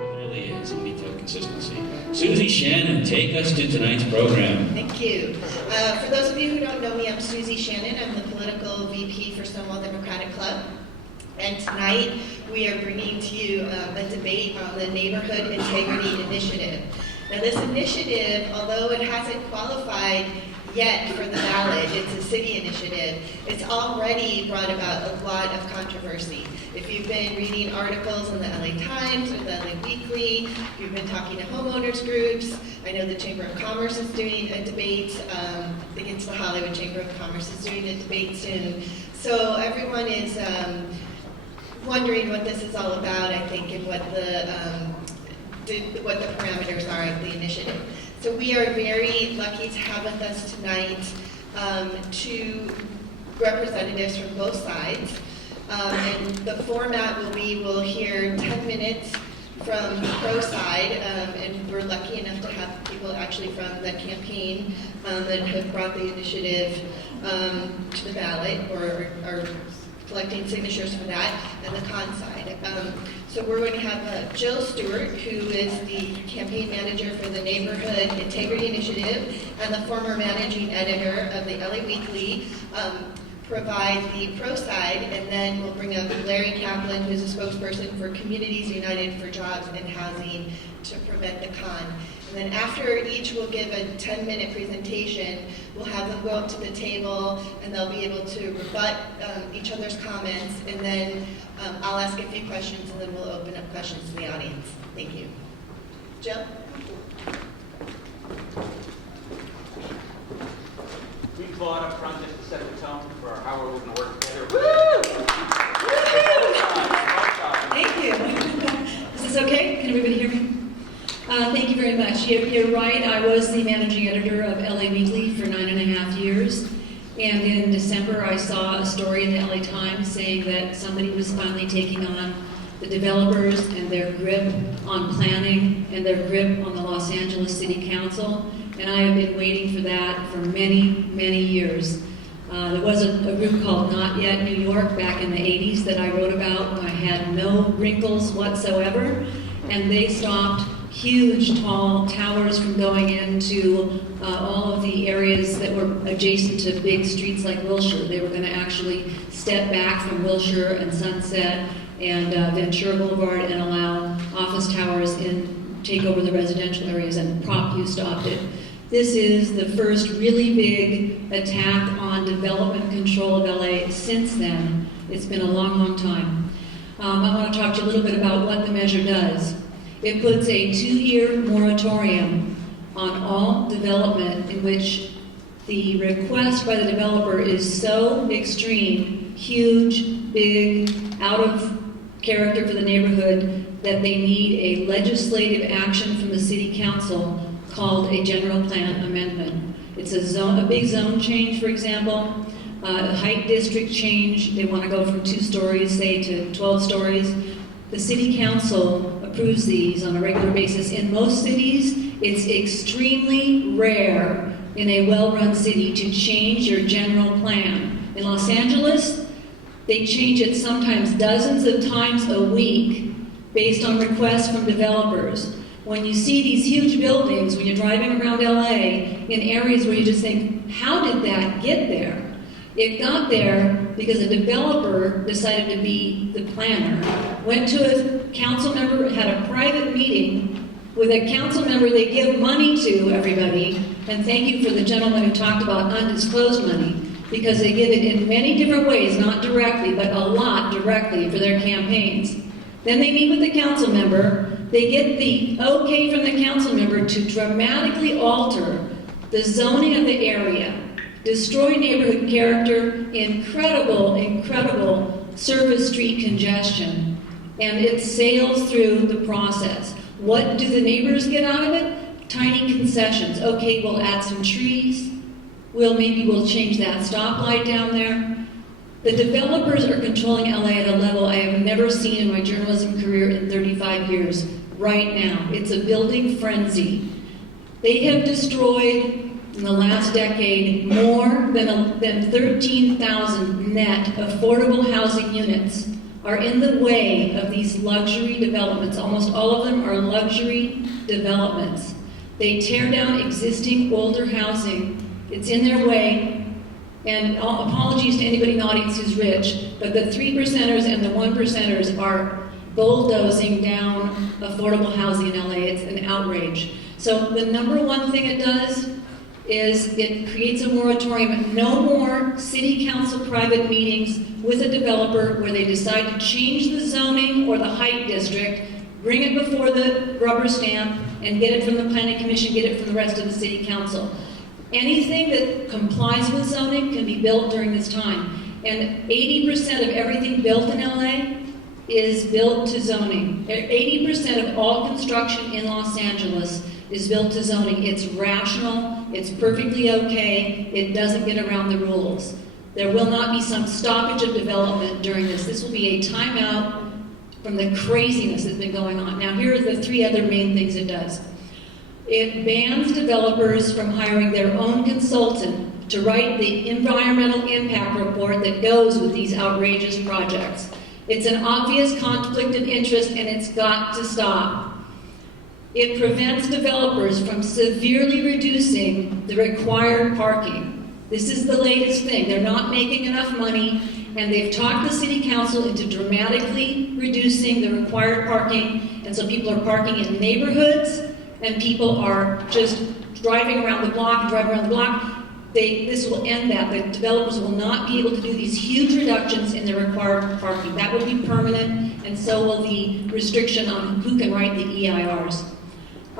It really is, and we need to have consistency. Susie Shannon, take us to tonight's program. Thank you. For those of you who don't know me, I'm Susie Shannon. I'm the political VP for Stonewall Democratic Club. And tonight we are bringing to you a debate on the Neighborhood Integrity Initiative. Now this initiative, although it hasn't qualified yet for the ballot, it's a city initiative, it's already brought about a lot of controversy. If you've been reading articles in the LA Times or the LA Weekly, you've been talking to homeowners groups, I know the Chamber of Commerce is doing a debate, against the Hollywood Chamber of Commerce is doing a debate soon. So everyone is wondering what this is all about, I think, and what the parameters are of the initiative. So we are very lucky to have with us tonight two representatives from both sides. And the format will be, we'll hear 10 minutes from the pro side, and we're lucky enough to have people actually from the campaign that have brought the initiative to the ballot, or are collecting signatures for that, and the con side. So we're going to have Jill Stewart, who is the campaign manager for the Neighborhood Integrity Initiative and the former managing editor of the LA Weekly, provide the pro side, and then we'll bring up Larry Kaplan, who's a spokesperson for Communities United for Jobs and Housing, to prevent the con. And then after each will give a 10-minute presentation, we'll have them go up to the table and they'll be able to rebut each other's comments, and then I'll ask a few questions and then we'll open up questions to the audience. Thank you. Jill? We can pull out up front just to set the tone for how we're going to work together. Woo! Thank you. Is this okay? Can everybody hear me? Thank you very much. You're right. I was the managing editor of LA Weekly for 9.5 years. And in December, I saw a story in the LA Times saying that somebody was finally taking on the developers and their grip on planning and their grip on the Los Angeles City Council. And I have been waiting for that for many, many years. There was a group called Not Yet New York back in the 80s that I wrote about when I had no wrinkles whatsoever. And they stopped huge, tall towers from going into all of the areas that were adjacent to big streets like Wilshire. They were going to actually step back from Wilshire and Sunset and Ventura Boulevard and allow office towers take over the residential areas, and Prop U stopped it. This is the first really big attack on development control of LA since then. It's been a long, long time. I want to talk to you a little bit about what the measure does. It puts a 2-year moratorium on all development in which the request by the developer is so extreme, huge, big, out of character for the neighborhood, that they need a legislative action from the city council called a general plan amendment. It's a big zone change, for example, a height district change. They want to go from 2 stories, say, to 12 stories. The city council approves these on a regular basis. In most cities, it's extremely rare in a well-run city to change your general plan. In Los Angeles, they change it sometimes dozens of times a week based on requests from developers. When you see these huge buildings, when you're driving around LA, in areas where you just think, how did that get there? It got there because a developer decided to be the planner, went to a council member, had a private meeting with a council member they give money to, everybody, and thank you for the gentleman who talked about undisclosed money, because they give it in many different ways, not directly, but a lot directly for their campaigns. Then they meet with the council member, they get the okay from the council member to dramatically alter the zoning of the area, destroy neighborhood character, incredible, incredible surface street congestion, and it sails through the process. What do the neighbors get out of it? Tiny concessions. Okay, we'll add some trees. Maybe we'll change that stoplight down there. The developers are controlling LA at a level I have never seen in my journalism career in 35 years. Right now, it's a building frenzy. They have destroyed, in the last decade, more than 13,000 net affordable housing units are in the way of these luxury developments. Almost all of them are luxury developments. They tear down existing older housing. It's in their way. And apologies to anybody in the audience who's rich, but the 3%ers and the 1%ers are bulldozing down affordable housing in LA. It's an outrage. So the number one thing it does is it creates a moratorium. No more city council private meetings with a developer where they decide to change the zoning or the height district, bring it before the rubber stamp, and get it from the planning commission, get it from the rest of the city council. Anything that complies with zoning can be built during this time. And 80% of everything built in LA is built to zoning. 80% of all construction in Los Angeles is built to zoning. It's rational, it's perfectly okay, it doesn't get around the rules. There will not be some stoppage of development during this. This will be a timeout from the craziness that's been going on. Now here are the three other main things it does. It bans developers from hiring their own consultant to write the environmental impact report that goes with these outrageous projects. It's an obvious conflict of interest and it's got to stop. It prevents developers from severely reducing the required parking. This is the latest thing. They're not making enough money, and they've talked the city council into dramatically reducing the required parking, and so people are parking in neighborhoods, and people are just driving around the block. This will end that. The developers will not be able to do these huge reductions in the required parking. That will be permanent, and so will the restriction on who can write the EIRs.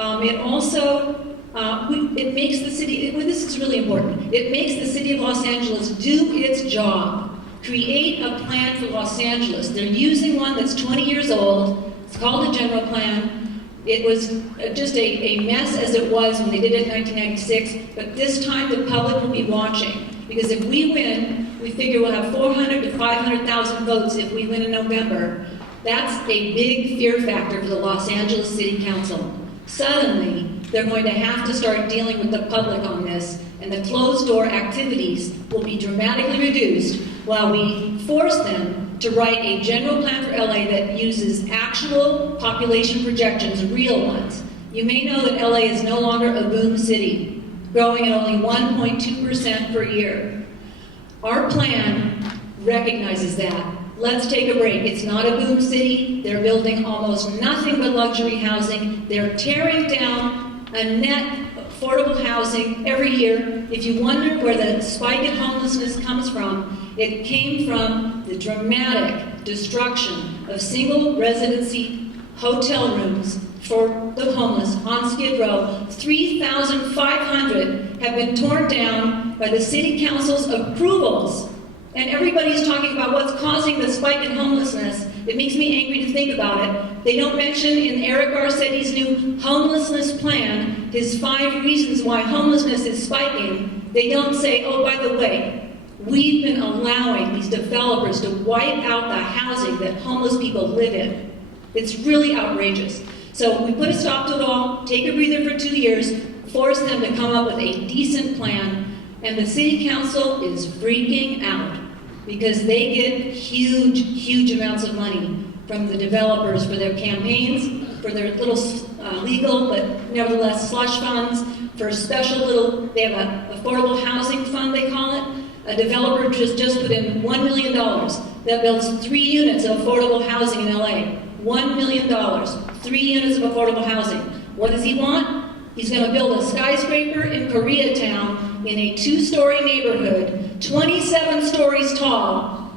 It also, it makes the city, this is really important, it makes the city of Los Angeles do its job. Create a plan for Los Angeles. They're using one that's 20 years old. It's called a general plan. It was just a mess as it was when they did it in 1996, but this time the public will be watching. Because if we win, we figure we'll have 400 to 500,000 votes if we win in November. That's a big fear factor for the Los Angeles City Council. Suddenly, they're going to have to start dealing with the public on this, and the closed-door activities will be dramatically reduced while we force them to write a general plan for LA that uses actual population projections, real ones. You may know that LA is no longer a boom city, growing at only 1.2% per year. Our plan recognizes that. Let's take a break. It's not a boom city. They're building almost nothing but luxury housing. They're tearing down a net affordable housing every year. If you wonder where the spike in homelessness comes from, it came from the dramatic destruction of single residency hotel rooms for the homeless on Skid Row. 3,500 have been torn down by the city council's approvals. And everybody's talking about what's causing the spike in homelessness. It makes me angry to think about it. They don't mention in Eric Garcetti's new homelessness plan his 5 reasons why homelessness is spiking. They don't say, oh, by the way, we've been allowing these developers to wipe out the housing that homeless people live in. It's really outrageous. So we put a stop to it all, take a breather for 2 years, force them to come up with a decent plan. And the city council is freaking out because they get huge, huge amounts of money from the developers for their campaigns, for their little legal but nevertheless slush funds, for special little, they have an affordable housing fund they call it. A developer just put in $1 million that builds 3 units of affordable housing in LA. $1 million, 3 units of affordable housing. What does he want? He's going to build a skyscraper in Koreatown in a 2-story neighborhood, 27 stories tall,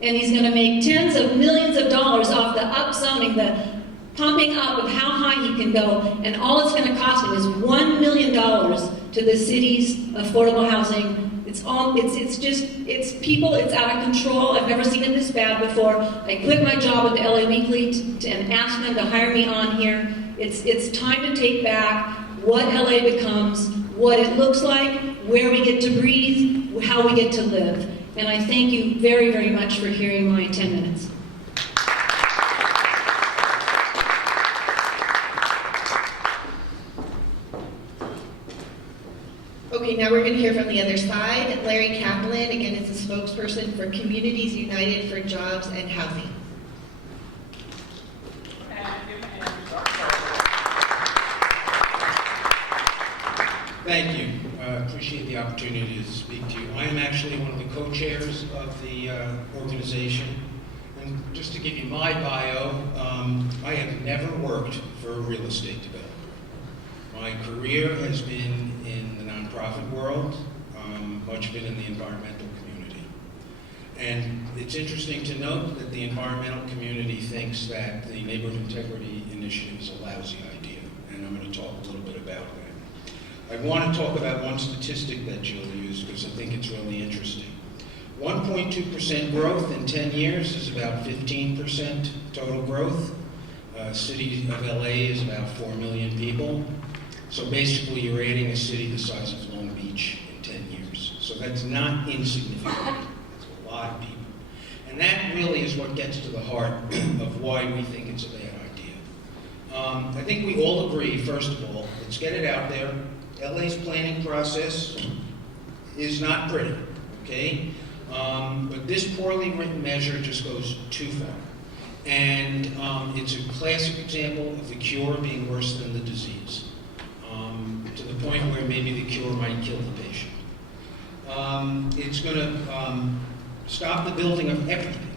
and he's going to make tens of millions of dollars off the upzoning, the pumping up of how high he can go, and all it's going to cost him is $1 million to the city's affordable housing. It's people, it's out of control. I've never seen it this bad before. I quit my job at the LA Weekly and asked them to hire me on here. It's time to take back what LA becomes, what it looks like, where we get to breathe, how we get to live. And I thank you very, very much for hearing my 10 minutes. Okay, now we're going to hear from the other side. Larry Kaplan, again, is the spokesperson for Communities United for Jobs and Housing. Thank you. Appreciate the opportunity to speak to you. I am actually one of the co-chairs of the organization. And just to give you my bio, I have never worked for a real estate developer. My career has been in the nonprofit world, much of it in the environmental community. And it's interesting to note that the environmental community thinks that the Neighborhood Integrity Initiative is a lousy idea, and I'm going to talk a little bit about that. I want to talk about one statistic that Jill used because I think it's really interesting. 1.2% growth in 10 years is about 15% total growth. City of LA is about 4 million people. So basically you're adding a city the size of Long Beach in 10 years. So that's not insignificant. It's a lot of people. And that really is what gets to the heart of why we think it's a bad idea. I think we all agree, first of all, let's get it out there. LA's planning process is not pretty, okay? But this poorly written measure just goes too far. And it's a classic example of the cure being worse than the disease, to the point where maybe the cure might kill the patient. It's going to stop the building of everything,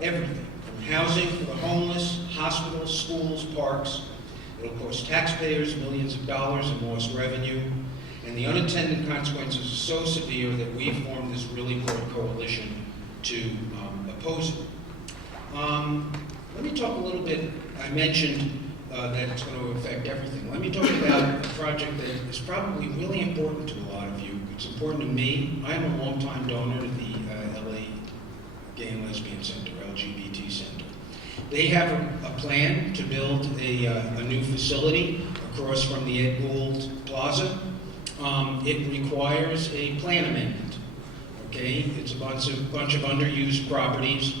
from housing for the homeless, hospitals, schools, parks. It'll cost taxpayers millions of dollars in lost revenue. And the unintended consequences are so severe that we've formed this really broad coalition to oppose it. Let me talk a little bit, I mentioned that it's going to affect everything. Let me talk about a project that is probably really important to a lot of you. It's important to me. I am a longtime donor to the LA Gay and Lesbian Center, LGBT Center. They have a plan to build a new facility across from the Ed Gould Plaza. It requires a plan amendment, okay? It's a bunch of underused properties.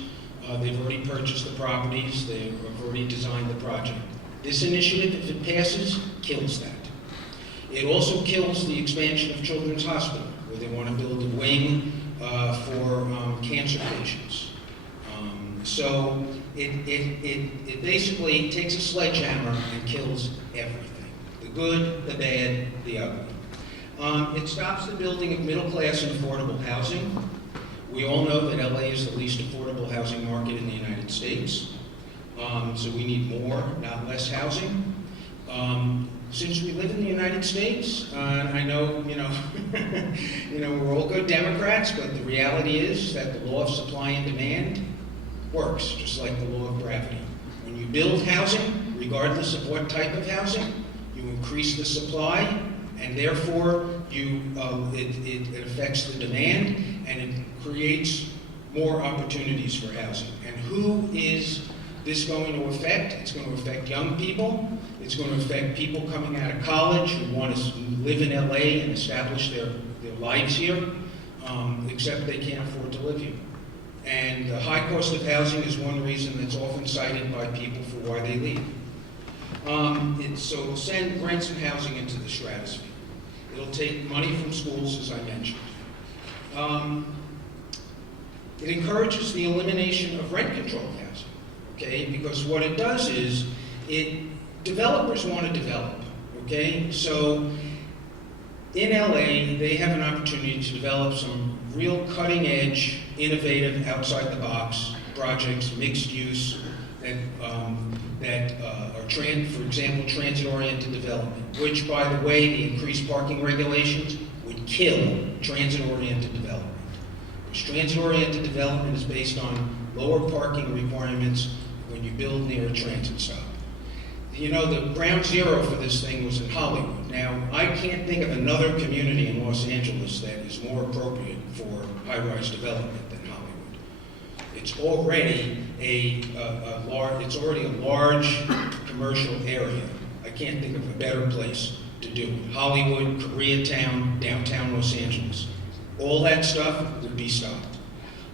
They've already purchased the properties. They've already designed the project. This initiative, if it passes, kills that. It also kills the expansion of Children's Hospital, where they want to build a wing for cancer patients. So it basically takes a sledgehammer and kills everything. The good, the bad, the ugly. It stops the building of middle-class and affordable housing. We all know that LA is the least affordable housing market in the United States. So we need more, not less housing. Since we live in the United States, I know, we're all good Democrats, but the reality is that the law of supply and demand works, just like the law of gravity. When you build housing, regardless of what type of housing, you increase the supply, and therefore it affects the demand, and it creates more opportunities for housing. And who is this going to affect? It's going to affect young people. It's going to affect people coming out of college who want to live in LA and establish their lives here, except they can't afford to live here. And the high cost of housing is one reason that's often cited by people for why they leave. So it'll send rents and housing into the stratosphere. It'll take money from schools, as I mentioned. It encourages the elimination of rent-controlled housing, okay? Because what it does is, developers want to develop, okay? So in LA, they have an opportunity to develop some real cutting-edge, innovative, outside-the-box projects, mixed use, that are, for example, transit-oriented development, which, by the way, the increased parking regulations would kill transit-oriented development. Because transit-oriented development is based on lower parking requirements when you build near a transit stop. The ground zero for this thing was in Hollywood. Now, I can't think of another community in Los Angeles that is more appropriate for high-rise development than Hollywood. It's already a large commercial area. I can't think of a better place to do it. Hollywood, Koreatown, downtown Los Angeles. All that stuff would be stopped.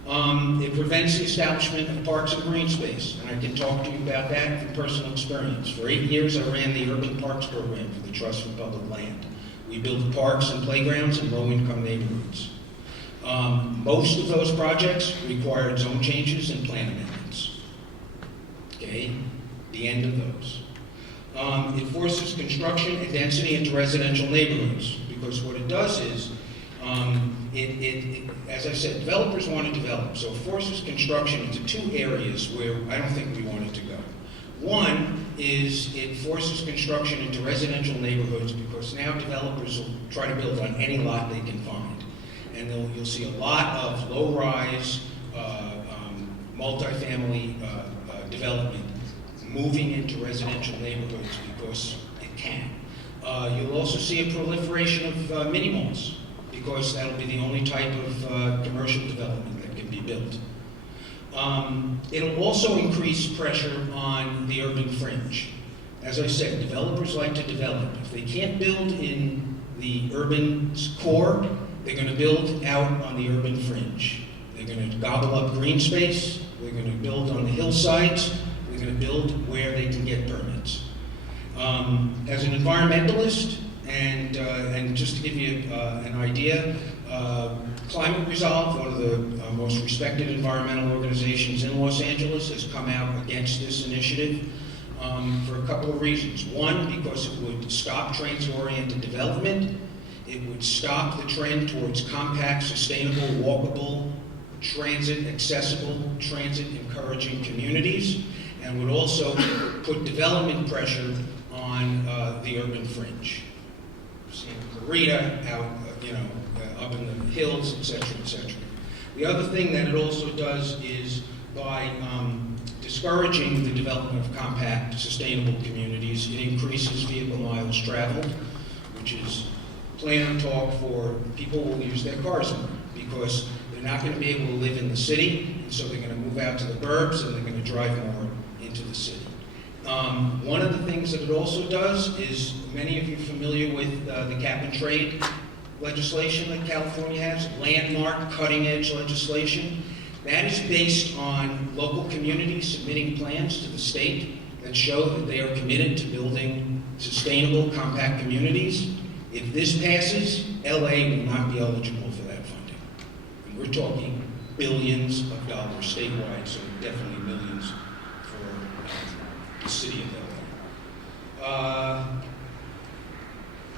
It prevents the establishment of parks and green space, and I can talk to you about that from personal experience. For 8 years, I ran the Urban Parks Program for the Trust for Public Land. We built parks and playgrounds in low-income neighborhoods. Most of those projects required zone changes and plan amendments. Okay, the end of those. It forces construction and density into residential neighborhoods, because what it does is, as I said, developers want to develop, so it forces construction into two areas where I don't think we want it to go. One is it forces construction into residential neighborhoods because now developers will try to build on any lot they can find. And you'll see a lot of low-rise, multifamily development moving into residential neighborhoods because it can. You'll also see a proliferation of mini-malls because that'll be the only type of commercial development that can be built. It'll also increase pressure on the urban fringe. As I said, developers like to develop. If they can't build in the urban core, they're going to build out on the urban fringe. They're going to gobble up green space. They're going to build on the hillsides. They're going to build where they can get permits. As an environmentalist, and just to give you an idea, Climate Resolve, one of the most respected environmental organizations in Los Angeles, has come out against this initiative for a couple of reasons. One, because it would stop transit-oriented development. It would stop the trend towards compact, sustainable, walkable, transit-accessible, transit-encouraging communities, and would also put development pressure on the urban fringe. Santa Clarita, out, up in the hills, etc., etc. The other thing that it also does is by discouraging the development of compact, sustainable communities, it increases vehicle miles traveled, which is plain talk for people who will use their cars more because they're not going to be able to live in the city, and so they're going to move out to the burbs and they're going to drive more into the city. One of the things that it also does is, many of you are familiar with the cap-and-trade legislation that California has, landmark, cutting-edge legislation. That is based on local communities submitting plans to the state that show that they are committed to building sustainable, compact communities. If this passes, LA will not be eligible for that funding. And we're talking billions of dollars statewide, so definitely millions for the city of LA.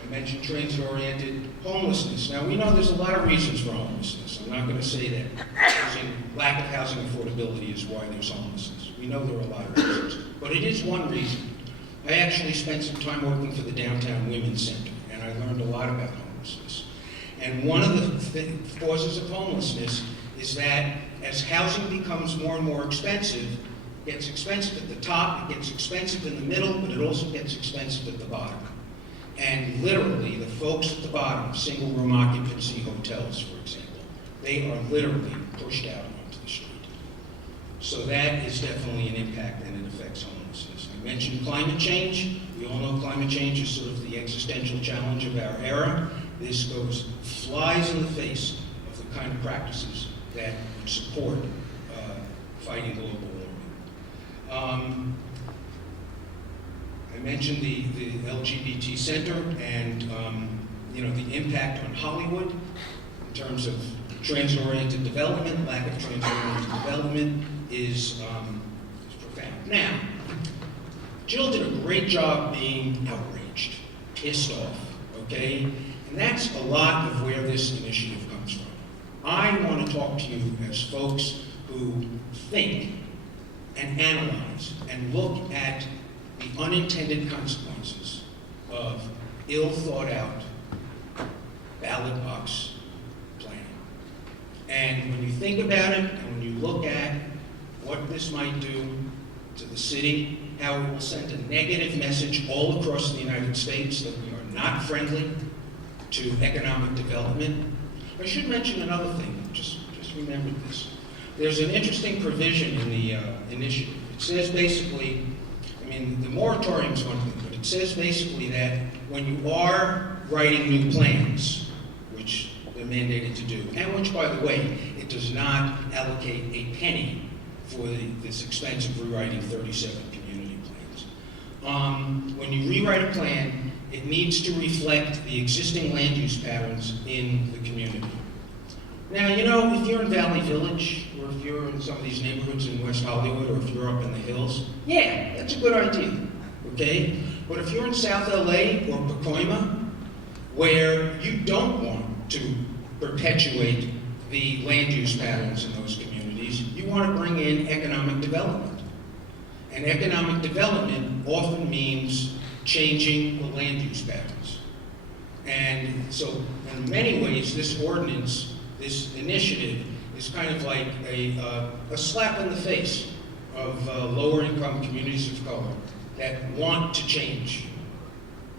I mentioned transit-oriented homelessness. Now, we know there's a lot of reasons for homelessness. I'm not going to say that lack of housing affordability is why there's homelessness. We know there are a lot of reasons. But it is one reason. I actually spent some time working for the Downtown Women's Center, and I learned a lot about homelessness. And one of the causes of homelessness is that as housing becomes more and more expensive, it gets expensive at the top, it gets expensive in the middle, but it also gets expensive at the bottom. And literally, the folks at the bottom, single-room occupancy hotels, for example, they are literally pushed out onto the street. So that is definitely an impact, and it affects homelessness. I mentioned climate change. We all know climate change is sort of the existential challenge of our era. This flies in the face of the kind of practices that would support fighting global warming. I mentioned the LGBT Center and the impact on Hollywood in terms of transit-oriented development. Lack of transit-oriented development is profound. Now, Jill did a great job being outraged, pissed off, okay? And that's a lot of where this initiative comes from. I want to talk to you as folks who think and analyze and look at the unintended consequences of ill-thought-out ballot box planning. And when you think about it, and when you look at what this might do to the city, how it will send a negative message all across the United States that we are not friendly to economic development. I should mention another thing, just remembered this. There's an interesting provision in the initiative. It says basically, the moratorium is one thing, but it says basically that when you are writing new plans, which they're mandated to do, and which, by the way, it does not allocate a penny for this expense of rewriting 37 community plans. When you rewrite a plan, it needs to reflect the existing land use patterns in the community. Now, if you're in Valley Village, or if you're in some of these neighborhoods in West Hollywood, or if you're up in the hills, yeah, that's a good idea, okay? But if you're in South LA or Pacoima, where you don't want to perpetuate the land use patterns in those communities. You want to bring in economic development. And economic development often means changing the land use patterns. And so, in many ways, this ordinance, this initiative, is kind of like a slap in the face of lower income communities of color that want to change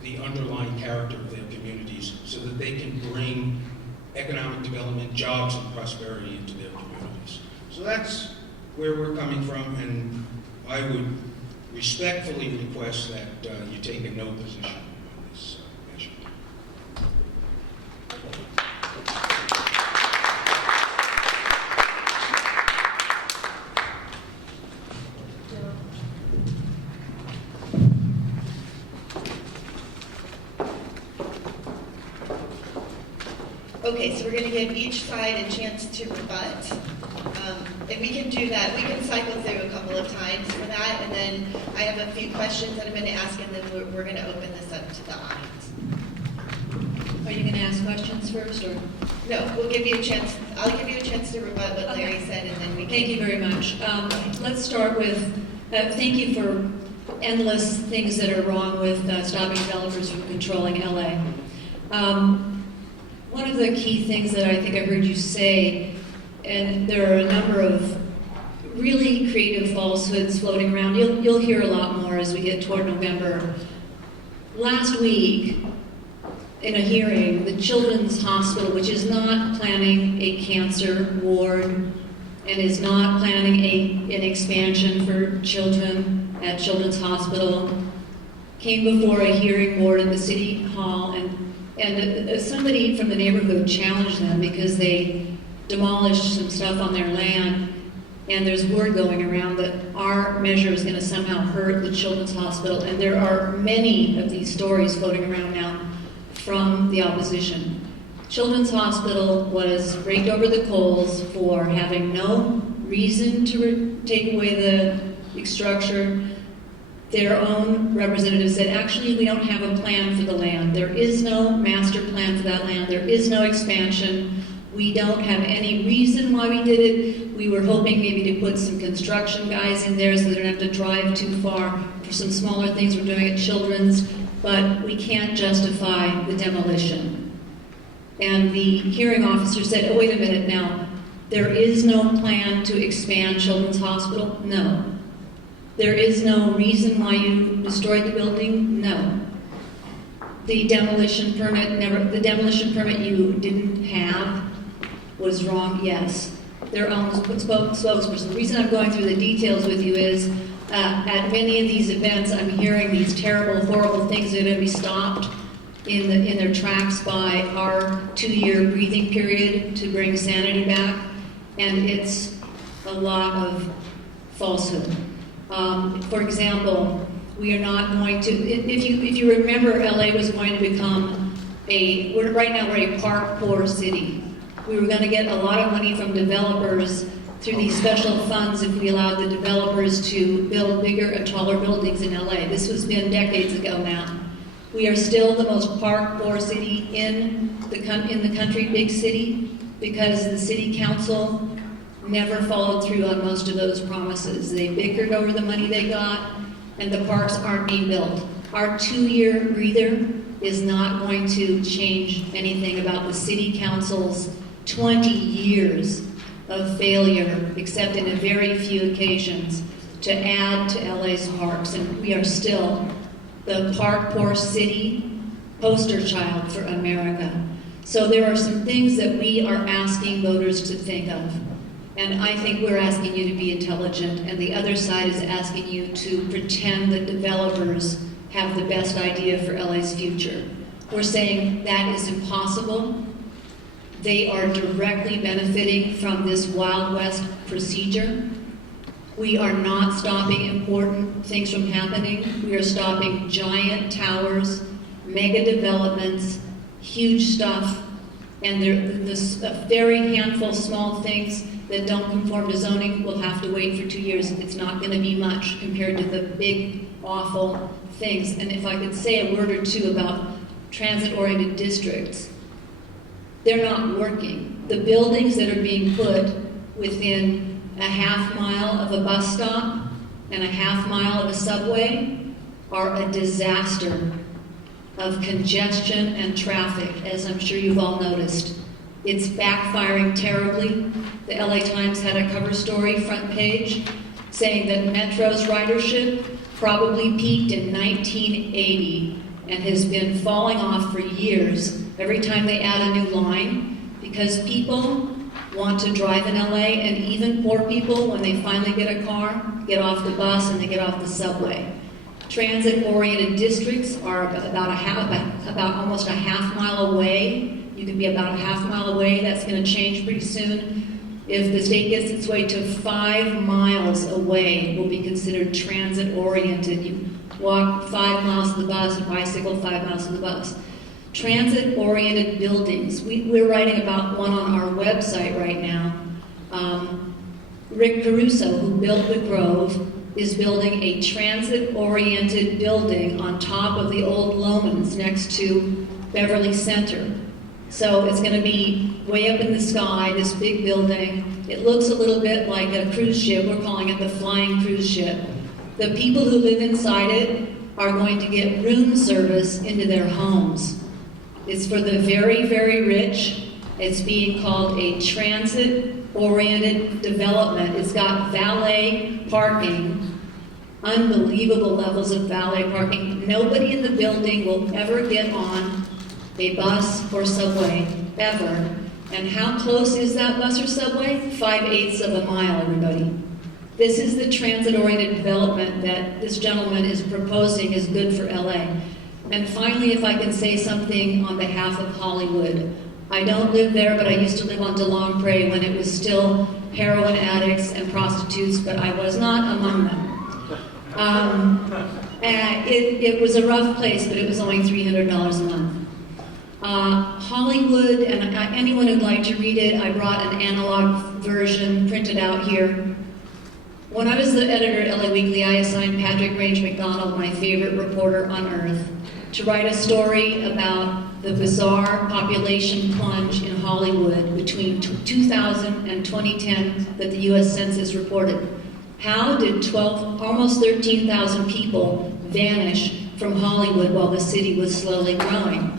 the underlying character of their communities so that they can bring economic development, jobs, and prosperity into their communities. So that's where we're coming from, and I would respectfully request that you take a no position on this measure. Okay, so we're going to give each side a chance to rebut. And we can do that. We can cycle through a couple of times for that, and then I have a few questions that I'm going to ask, and then we're going to open this up to the audience. Are you going to ask questions first, or? No, we'll give you a chance. I'll give you a chance to rebut what Larry said, and then we can. Thank you very much. Let's start with, thank you for endless things that are wrong with stopping developers from controlling LA. One of the key things that I think I heard you say, and there are a number of really creative falsehoods floating around. You'll hear a lot more as we get toward November. Last week, in a hearing, the Children's Hospital, which is not planning a cancer ward and is not planning an expansion for children at Children's Hospital, came before a hearing board at the City Hall, and somebody from the neighborhood challenged them because they demolished some stuff on their land, and there's word going around that our measure is going to somehow hurt the Children's Hospital, and there are many of these stories floating around now from the opposition. Children's Hospital was raked over the coals for having no reason to take away the structure. Their own representative said, actually, we don't have a plan for the land. There is no master plan for that land. There is no expansion. We don't have any reason why we did it. We were hoping maybe to put some construction guys in there so they don't have to drive too far for some smaller things we're doing at Children's, but we can't justify the demolition. And the hearing officer said, oh, wait a minute now. There is no plan to expand Children's Hospital? No. There is no reason why you destroyed the building? No. The demolition permit you didn't have was wrong? Yes. Their own spokesperson. The reason I'm going through the details with you is at many of these events I'm hearing these terrible, horrible things that are going to be stopped in their tracks by our 2-year breathing period to bring sanity back, and it's a lot of falsehood. For example, we are not going to, if you remember, LA was going to become right now we're a park poor city. We were going to get a lot of money from developers through these special funds if we allowed the developers to build bigger and taller buildings in LA. This was been decades ago now. We are still the most park poor city in the country, big city, because the city council never followed through on most of those promises. They bickered over the money they got, and the parks aren't being built. Our 2-year breather is not going to change anything about the city council's 20 years of failure, except in a very few occasions, to add to LA's parks. And we are still the park poor city poster child for America. So there are some things that we are asking voters to think of. And I think we're asking you to be intelligent, and the other side is asking you to pretend that developers have the best idea for LA's future. We're saying that is impossible. They are directly benefiting from this Wild West procedure. We are not stopping important things from happening. We are stopping giant towers, mega developments, huge stuff, and there's a very handful of small things that don't conform to zoning will have to wait for 2 years. It's not going to be much compared to the big, awful things. And if I could say a word or two about transit-oriented districts, they're not working. The buildings that are being put within a half mile of a bus stop and a half mile of a subway are a disaster of congestion and traffic, as I'm sure you've all noticed. It's backfiring terribly. The LA Times had a cover story, front page, saying that Metro's ridership probably peaked in 1980 and has been falling off for years every time they add a new line, because people want to drive in LA, and even poor people, when they finally get a car, get off the bus and they get off the subway. Transit-oriented districts are about almost a half mile away. You can be about a half mile away. That's going to change pretty soon. If the state gets its way to 5 miles away, will be considered transit-oriented. You walk 5 miles to the bus, bicycle 5 miles to the bus. Transit-oriented buildings. We're writing about one on our website right now. Rick Caruso, who built the Grove, is building a transit-oriented building on top of the old Lomans next to Beverly Center. So it's going to be way up in the sky, this big building. It looks a little bit like a cruise ship. We're calling it the flying cruise ship. The people who live inside it are going to get room service into their homes. It's for the very, very rich. It's being called a transit-oriented development. It's got valet parking, unbelievable levels of valet parking. Nobody in the building will ever get on a bus or subway, ever. And how close is that bus or subway? 5/8 of a mile, everybody. This is the transit-oriented development that this gentleman is proposing is good for LA. And finally, if I can say something on behalf of Hollywood. I don't live there, but I used to live on DeLongpre when it was still heroin addicts and prostitutes, but I was not among them. It was a rough place, but it was only $300 a month. Hollywood, and anyone who'd like to read it, I brought an analog version printed out here. When I was the editor at LA Weekly, I assigned Patrick Range McDonald, my favorite reporter on earth, to write a story about the bizarre population plunge in Hollywood between 2000 and 2010 that the U.S. Census reported. How did almost 13,000 people vanish from Hollywood while the city was slowly growing?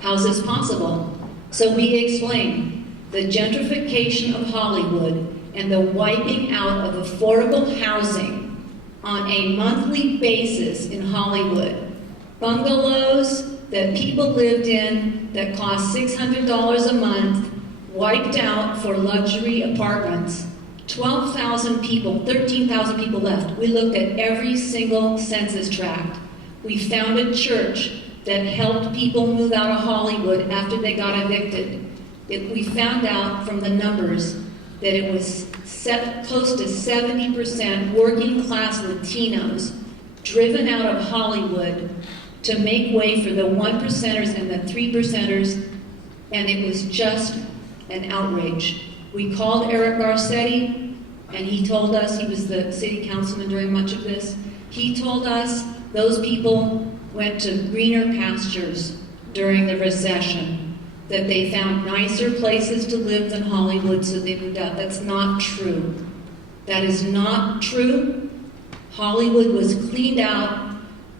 How's this possible? So we explain the gentrification of Hollywood and the wiping out of affordable housing on a monthly basis in Hollywood. Bungalows that people lived in that cost $600 a month, wiped out for luxury apartments. 12,000 people, 13,000 people left. We looked at every single census tract. We found a church that helped people move out of Hollywood after they got evicted. We found out from the numbers that it was close to 70% working class Latinos driven out of Hollywood to make way for the 1%ers and the 3%ers, and it was just an outrage. We called Eric Garcetti, and he told us, he was the city councilman during much of this, he told us those people went to greener pastures during the recession, that they found nicer places to live than Hollywood, so they moved out. That's not true. That is not true. Hollywood was cleaned out,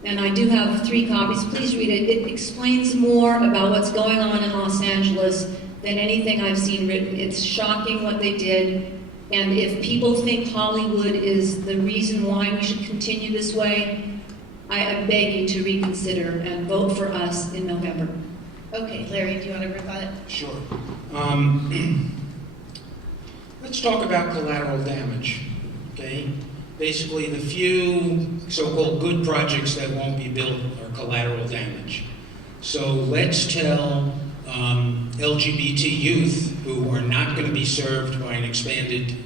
and I do have 3 copies. Please read it. It explains more about what's going on in Los Angeles than anything I've seen written. It's shocking what they did, and if people think Hollywood is the reason why we should continue this way, I beg you to reconsider and vote for us in November. Okay, Larry, do you want to rebut? Sure. Let's talk about collateral damage, okay? Basically, the few so-called good projects that won't be built are collateral damage. So let's tell LGBT youth who are not going to be served by an expanded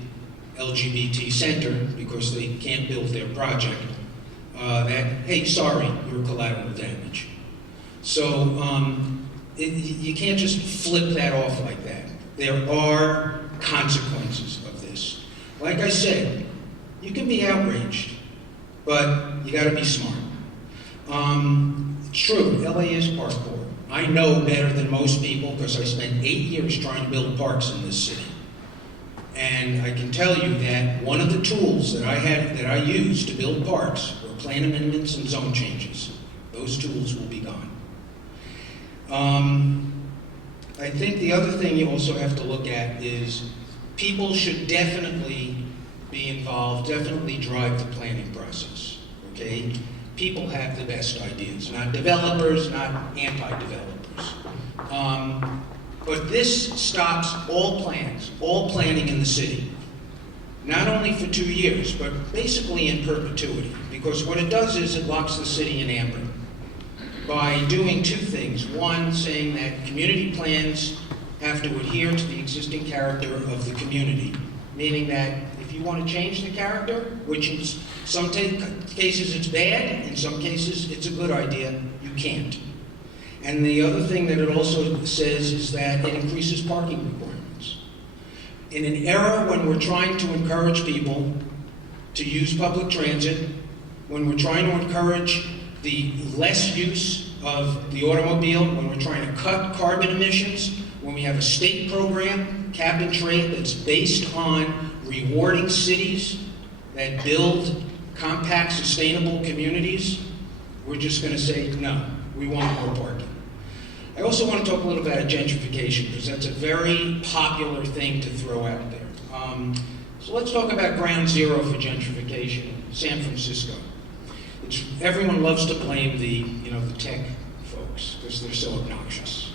LGBT center because they can't build their project, that, hey, sorry, you're collateral damage. So you can't just flip that off like that. There are consequences of this. Like I said, you can be outraged, but you got to be smart. It's true, LA is park poor. I know better than most people because I spent 8 years trying to build parks in this city. And I can tell you that one of the tools that I used to build parks were plan amendments and zone changes. Those tools will be gone. I think the other thing you also have to look at is people should definitely be involved, definitely drive the planning process, okay? People have the best ideas, not developers, not anti-developers. But this stops all plans, all planning in the city. Not only for 2 years, but basically in perpetuity. Because what it does is it locks the city in amber by doing two things. One, saying that community plans have to adhere to the existing character of the community. Meaning that if you want to change the character, which in some cases it's bad, in some cases it's a good idea, you can't. And the other thing that it also says is that it increases parking requirements. In an era when we're trying to encourage people to use public transit, when we're trying to encourage the less use of the automobile, when we're trying to cut carbon emissions, when we have a state program, cap and trade, that's based on rewarding cities that build compact, sustainable communities, we're just going to say, no, we want more parking. I also want to talk a little about gentrification, because that's a very popular thing to throw out there. So let's talk about ground zero for gentrification, San Francisco. Everyone loves to blame the tech folks, because they're so obnoxious,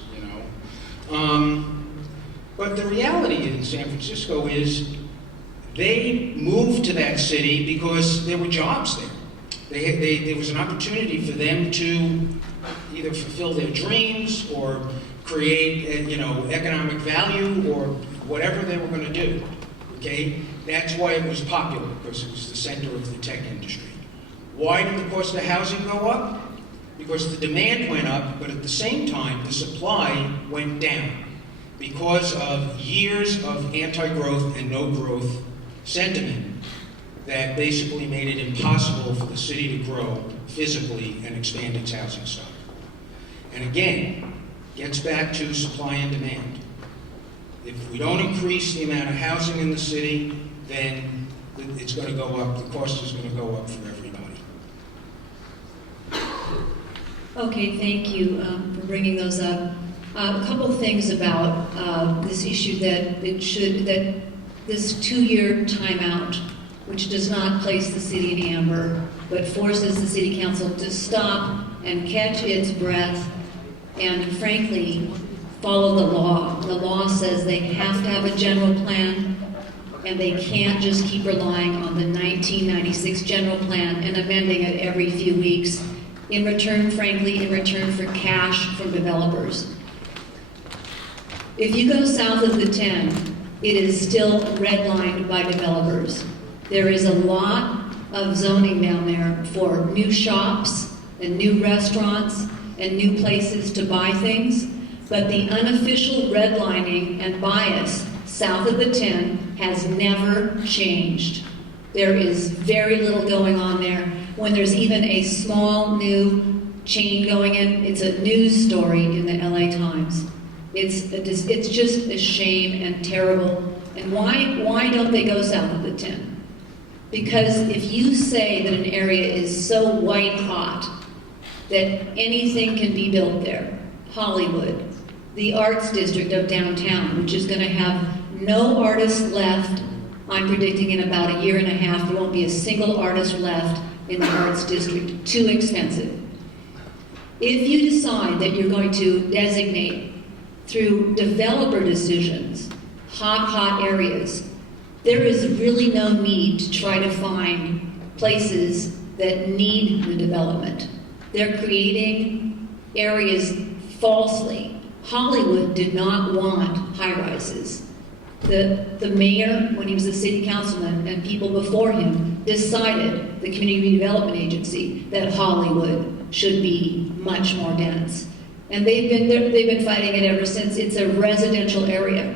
But the reality in San Francisco is they moved to that city because there were jobs there. There was an opportunity for them to either fulfill their dreams or create, economic value or whatever they were going to do. Okay, that's why it was popular, because it was the center of the tech industry. Why did the cost of housing go up? Because the demand went up, but at the same time, the supply went down because of years of anti-growth and no-growth sentiment that basically made it impossible for the city to grow physically and expand its housing stock. And again, gets back to supply and demand. If we don't increase the amount of housing in the city, then it's going to go up, the cost is going to go up for everybody. Okay, thank you for bringing those up. A couple of things about this issue that this 2-year timeout, which does not place the city in amber, but forces the city council to stop and catch its breath and frankly follow the law. The law says they have to have a general plan, and they can't just keep relying on the 1996 general plan and amending it every few weeks in return for cash from developers. If you go south of the 10, it is still redlined by developers. There is a lot of zoning down there for new shops and new restaurants and new places to buy things, but the unofficial redlining and bias south of the 10 has never changed. There is very little going on there. When there's even a small new chain going in, it's a news story in the LA Times. It's just a shame and terrible. And why don't they go south of the 10? Because if you say that an area is so white hot that anything can be built there, Hollywood, the arts district of downtown, which is going to have no artists left. I'm predicting in about 1.5 years, there won't be a single artist left in the arts district. Too expensive. If you decide that you're going to designate through developer decisions hot areas, there is really no need to try to find places that need the development. They're creating areas falsely. Hollywood did not want high-rises. The mayor, when he was a city councilman, and people before him, decided, the Community Development Agency, that Hollywood should be much more dense. And they've been fighting it ever since. It's a residential area.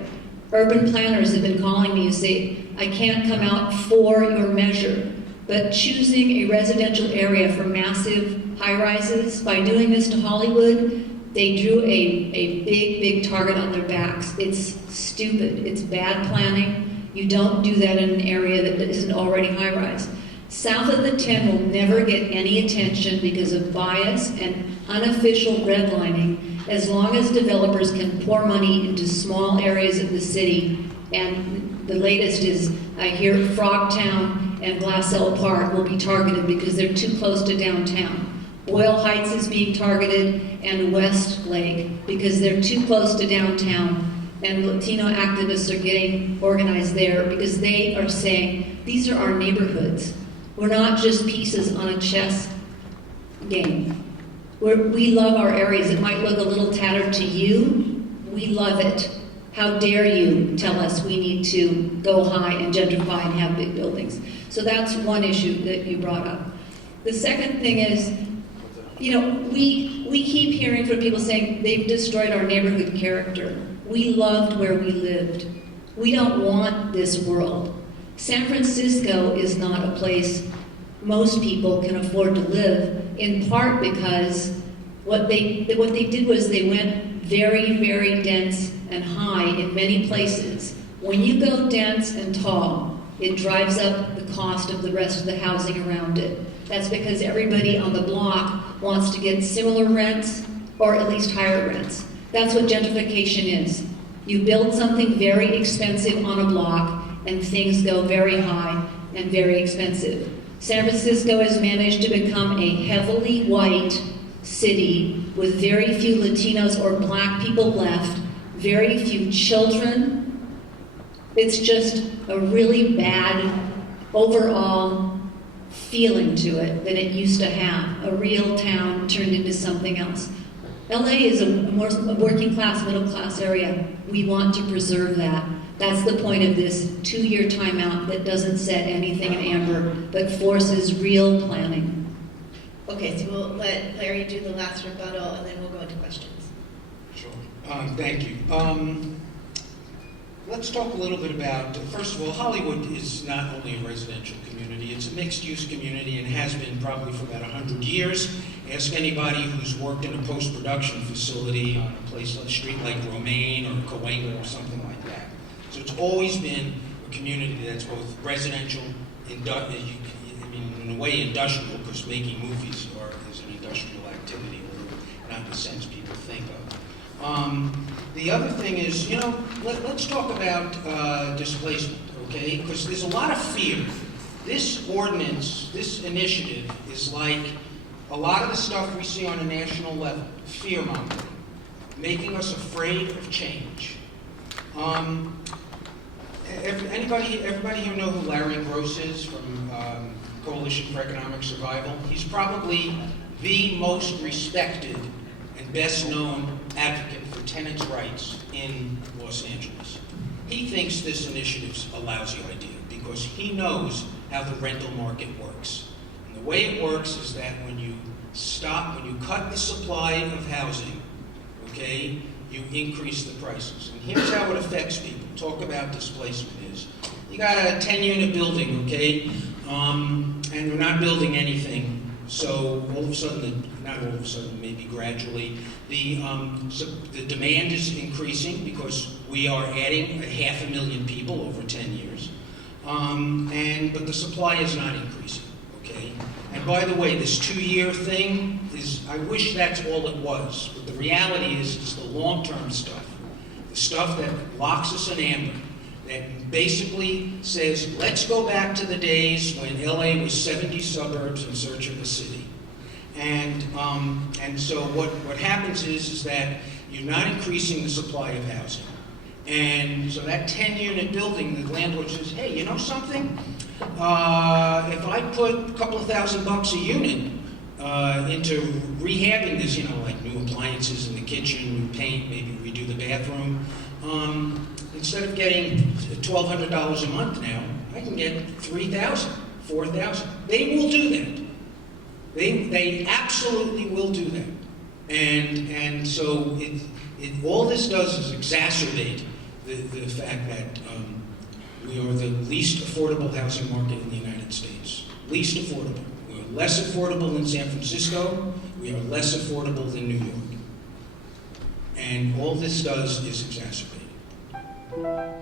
Urban planners have been calling me and say, I can't come out for your measure, but choosing a residential area for massive high-rises, by doing this to Hollywood, They drew a big target on their backs. It's stupid. It's bad planning. You don't do that in an area that isn't already high-rise. South of the 10 will never get any attention because of bias and unofficial redlining, as long as developers can pour money into small areas of the city. And the latest is, I hear Frogtown and Glassell Park will be targeted because they're too close to downtown. Boyle Heights is being targeted, and Westlake, because they're too close to downtown, and Latino activists are getting organized there because they are saying, these are our neighborhoods. We're not just pieces on a chess game. We love our areas. It might look a little tattered to you. We love it. How dare you tell us we need to go high and gentrify and have big buildings? So that's one issue that you brought up. The second thing is, you know, we keep hearing from people saying they've destroyed our neighborhood character. We loved where we lived. We don't want this world. San Francisco is not a place most people can afford to live, in part because what they did was they went very, very dense and high in many places. When you go dense and tall, it drives up the cost of the rest of the housing around it. That's because everybody on the block wants to get similar rents or at least higher rents. That's what gentrification is. You build something very expensive on a block and things go very high and very expensive. San Francisco has managed to become a heavily white city with very few Latinos or black people left, very few children. It's just a really bad overall feeling to it that it used to have. A real town turned into something else. LA is a working class, middle class area. We want to preserve that. That's the point of this 2-year timeout that doesn't set anything in amber, but forces real planning. Okay, so we'll let Larry do the last rebuttal, and then we'll go into questions. Sure. Thank you. Let's talk a little bit about, first of all, Hollywood is not only a residential community, it's a mixed-use community and has been probably for about 100 years. Ask anybody who's worked in a post-production facility on a place like a street like Romaine or Cahuenga or something like that. So it's always been a community that's both residential, in a way industrial, because making movies is an industrial activity, or not in the sense people think of. The other thing is, you know, let's talk about displacement, okay? Because there's a lot of fear. This ordinance, this initiative is like a lot of the stuff we see on a national level, fear-mongering, making us afraid of change. Everybody here know who Larry Gross is from Coalition for Economic Survival? He's probably the most respected and best known advocate for tenants' rights in Los Angeles. He thinks this initiative's a lousy idea because he knows how the rental market works. And the way it works is that when you cut the supply of housing, okay, you increase the prices. And here's how it affects people. Talk about displacement is. You got a 10-unit building, okay, and they're not building anything. So all of a sudden, not all of a sudden, maybe gradually, the demand is increasing because we are adding 500,000 people over 10 years. But the supply is not increasing, okay? And by the way, this 2-year thing I wish that's all it was. But the reality is the long-term stuff. The stuff that locks us in amber. That basically says, let's go back to the days when LA was 70 suburbs in search of a city. And so what happens is that you're not increasing the supply of housing. And so that 10-unit building, the landlord says, hey, you know something? If I put a couple of $1,000 a unit into rehabbing this, you know, like new appliances in the kitchen, new paint, maybe redo the bathroom, instead of getting $1,200 a month now, I can get $3,000, $4,000. They will do that. They absolutely will do that. And so all this does is exacerbate the fact that we are the least affordable housing market in the United States. Least affordable. We are less affordable than San Francisco. We are less affordable than New York. and all this does is exacerbate it.